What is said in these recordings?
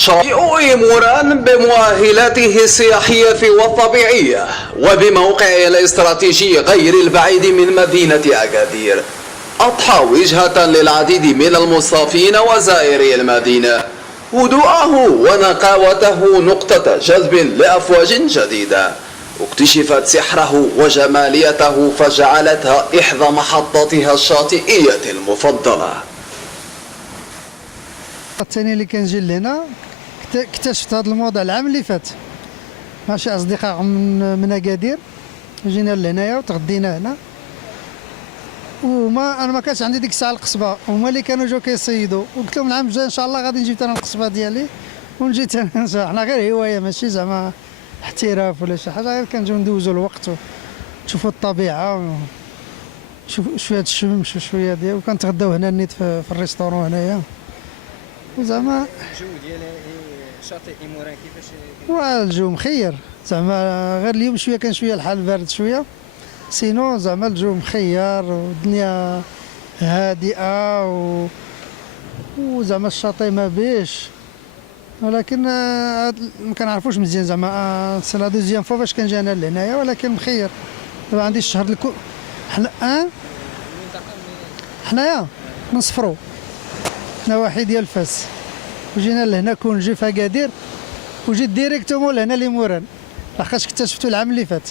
شاطئ إيموران بمؤهلاته السياحية والطبيعية وبموقعه الاستراتيجي غير البعيد من مدينة أكادير أضحى وجهة للعديد من المصافين وزائري المدينة. هدوءه ونقاوته نقطة جذب لأفواج جديدة اكتشفت سحره وجماليته فجعلتها إحدى محطاتها الشاطئية المفضلة. الثاني اللي كنجي لهنا اكتشفت هذا الموضوع العام اللي فات مع شي اصدقاء من اكادير. جينا لهنايا وتغدينا هنا، وما انا ما كانش عندي ديك الساعه القصبه، هما اللي كانوا جاو كيصيدوا، وقلت لهم العام الجاي ان شاء الله غادي نجيب انا القصبه ديالي ونجي انا. حنا غير هوايه ماشي زعما احتراف ولا شي حاجه، غير كنجيو ندوزوا الوقت ونشوفوا الطبيعه ونشوفوا شويه الشمس وشويه ديال، وكنتغداو هنا نيت في الريستورون هنايا. وزعما الجو ديال شاطئ ايموران كيفاش؟ والجو مخير زعما، غير اليوم شويه كان شويه الحال بارد شويه، سينو زعما الجو مخير والدنيا هادئه وزعما الشاطئ ما بيش، ولكن ما كنعرفوش مزيان زعما. سي لا دوزيام فوا باش كنجي انا لهنايا، ولكن مخير. دابا عندي الشهر حنايا من صفرو نواحي ديال فاس، وجينا لهنا كونجي في اكادير، وجيت ديريكتومون لهنا لموران لحقاش اكتشفتو العام اللي فات.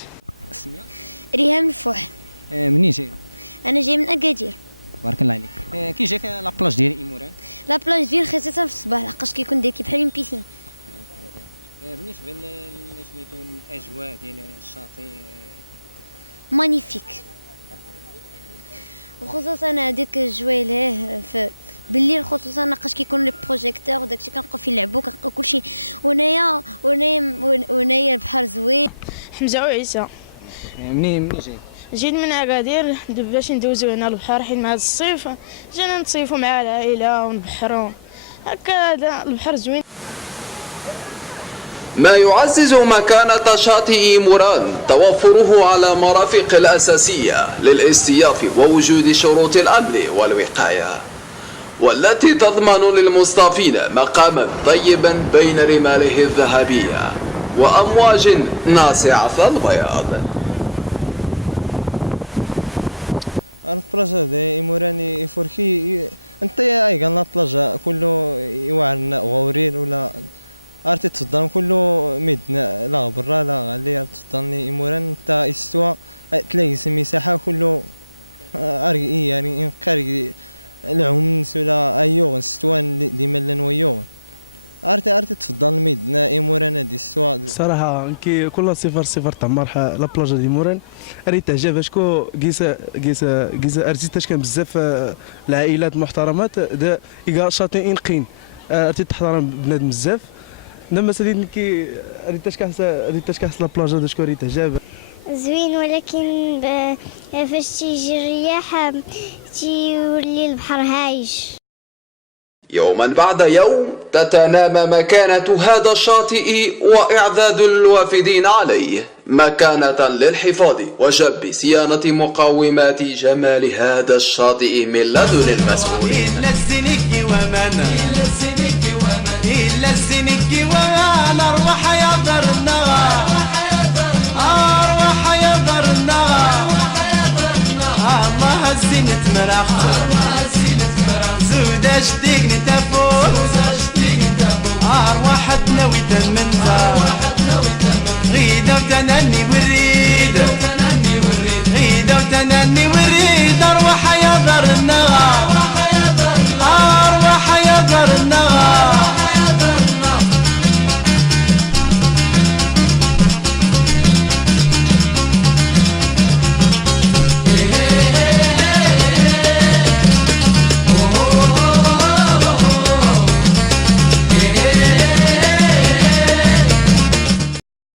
حمزة وعيسى. منين جاي؟ جيت من أكادير باش ندوزو هنا البحر، حيت مع الصيف جينا نصيفو مع العائلة ونبحرو هكا. هذا البحر زوين. ما يعزز مكانة شاطئ إيموران توفره على مرافق الأساسية للاصطياف ووجود شروط الأمن والوقاية، والتي تضمن للمصطافين مقاما طيبا بين رماله الذهبية وأمواج ناصعة البياض. صراحة كي كل صفر تعمر لا بلاجا دي موران ريت عجب شكو قيسا ارتيتاش كان بزاف العائلات محترمات دا إيكا شاطئين نقيين ارتي تحترم بنادم بزاف. لما ساليت كي ريتاش كاحس لا بلاجا دا شكو ريت عجب زوين، ولكن فاش تيجي الرياح تيولي البحر هايش. يوما بعد يوم تتنامى مكانة هذا الشاطئ وإعداد الوافدين عليه مكانة للحفاظ وجب صيانة مقومات جمال هذا الشاطئ من لدن المسؤولين. إلا الزنك ومن إلا الزنك ومن أروح يا درنا أروح يا درنا الله الزنت مراخت زوداش ديك نتفوت أرواحتنا ويتمنى غيدا وتنني وريد غيدا وتنني